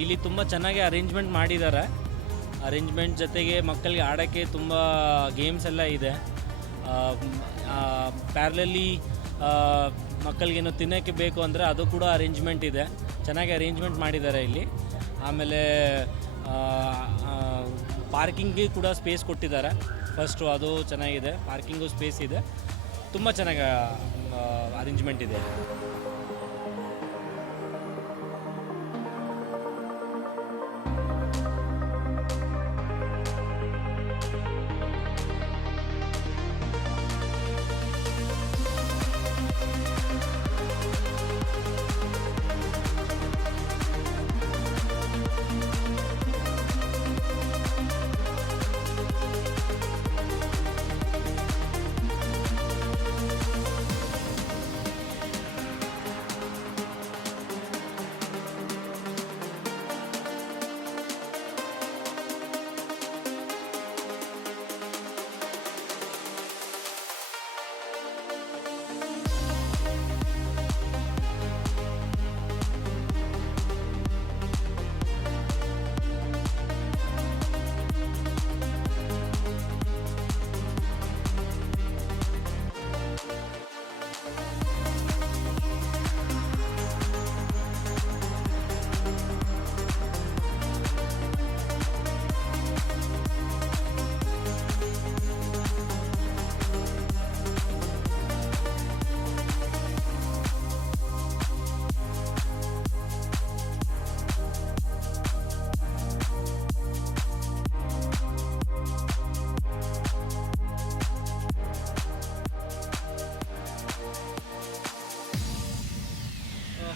ಇಲ್ಲಿ ತುಂಬ ಚೆನ್ನಾಗಿ ಅರೇಂಜ್ಮೆಂಟ್ ಮಾಡಿದ್ದಾರೆ. ಅರೇಂಜ್ಮೆಂಟ್ ಜೊತೆಗೆ ಮಕ್ಕಳಿಗೆ ಆಡೋಕ್ಕೆ ತುಂಬ ಗೇಮ್ಸ್ ಎಲ್ಲ ಇದೆ. ಪ್ಯಾರಲಲ್ಲಿ ಮಕ್ಕಳಿಗೇನು ತಿನ್ನೋಕ್ಕೆ ಬೇಕು ಅಂದರೆ ಅದು ಕೂಡ ಅರೇಂಜ್ಮೆಂಟ್ ಇದೆ. ಚೆನ್ನಾಗಿ ಅರೇಂಜ್ಮೆಂಟ್ ಮಾಡಿದ್ದಾರೆ ಇಲ್ಲಿ. ಆಮೇಲೆ ಪಾರ್ಕಿಂಗ್ಗೆ ಕೂಡ ಸ್ಪೇಸ್ ಕೊಟ್ಟಿದ್ದಾರೆ. ಫಸ್ಟು ಅದು ಚೆನ್ನಾಗಿದೆ, ಪಾರ್ಕಿಂಗು ಸ್ಪೇಸ್ ಇದೆ, ತುಂಬ ಚೆನ್ನಾಗಿ ಅರೇಂಜ್ಮೆಂಟ್ ಇದೆ.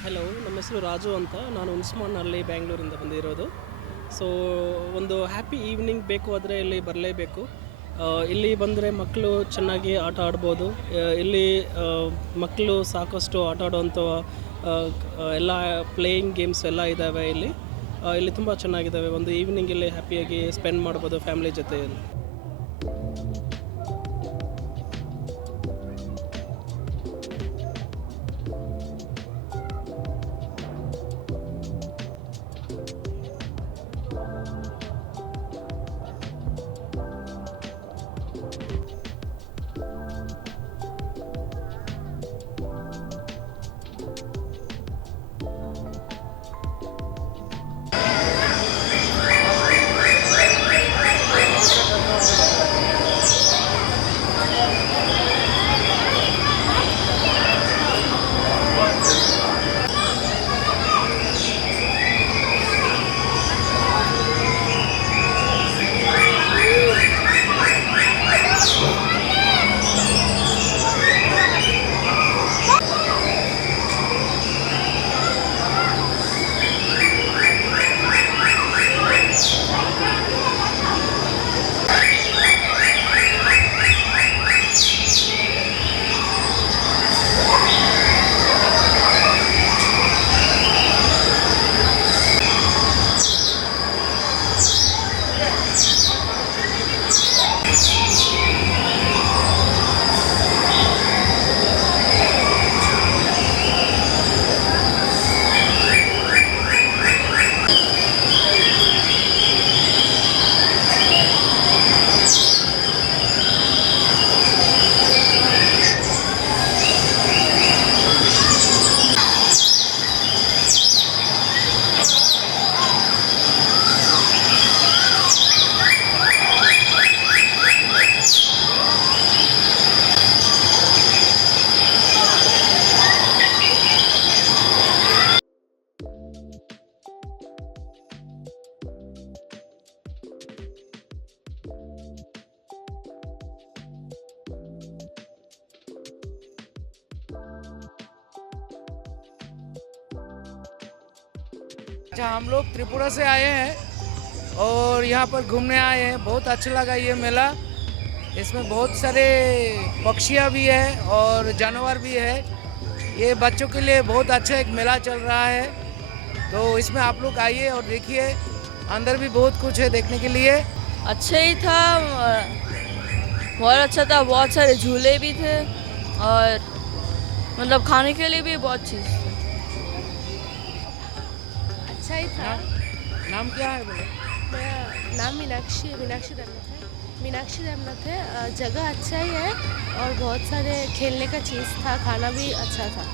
ಹಲೋ, ನಮ್ಮ ಹೆಸರು ರಾಜು ಅಂತ. ನಾನು ಉಸ್ಮಾನಲ್ಲಿ ಬ್ಯಾಂಗ್ಳೂರಿಂದ ಬಂದಿರೋದು. ಸೊ ಒಂದು ಹ್ಯಾಪಿ ಈವ್ನಿಂಗ್ ಬೇಕು ಆದರೆ ಇಲ್ಲಿ ಬರಲೇಬೇಕು. ಇಲ್ಲಿ ಬಂದರೆ ಮಕ್ಕಳು ಚೆನ್ನಾಗಿ ಆಟ ಆಡ್ಬೋದು. ಇಲ್ಲಿ ಮಕ್ಕಳು ಸಾಕಷ್ಟು ಆಟ ಆಡುವಂಥ ಎಲ್ಲ ಪ್ಲೇಯಿಂಗ್ ಗೇಮ್ಸ್ ಎಲ್ಲ ಇದ್ದಾವೆ. ಇಲ್ಲಿ ತುಂಬ ಚೆನ್ನಾಗಿದ್ದಾವೆ. ಒಂದು ಈವ್ನಿಂಗ್ ಇಲ್ಲಿ ಹ್ಯಾಪಿಯಾಗಿ ಸ್ಪೆಂಡ್ ಮಾಡ್ಬೋದು ಫ್ಯಾಮಿಲಿ ಜೊತೆಯಲ್ಲಿ. अच्छा, हम लोग त्रिपुरा से आए हैं और यहाँ पर घूमने आए हैं। बहुत अच्छा लगा ये मेला। इसमें बहुत सारे पक्षियाँ भी है और जानवर भी है। ये बच्चों के लिए बहुत अच्छा एक मेला चल रहा है, तो इसमें आप लोग आइए और देखिए। अंदर भी बहुत कुछ है देखने के लिए। अच्छा ही था, बहुत अच्छा था। बहुत सारे झूले भी थे और मतलब खाने के लिए भी बहुत चीज़ थी। अच्छा ही था। नाम क्या है बोले? मेरा नाम मीनाक्षी मीनाक्षी देवनाथ है। मीनाक्षी देवनाथ है। जगह अच्छा ही है और बहुत सारे खेलने का चीज़ था, खाना भी अच्छा था।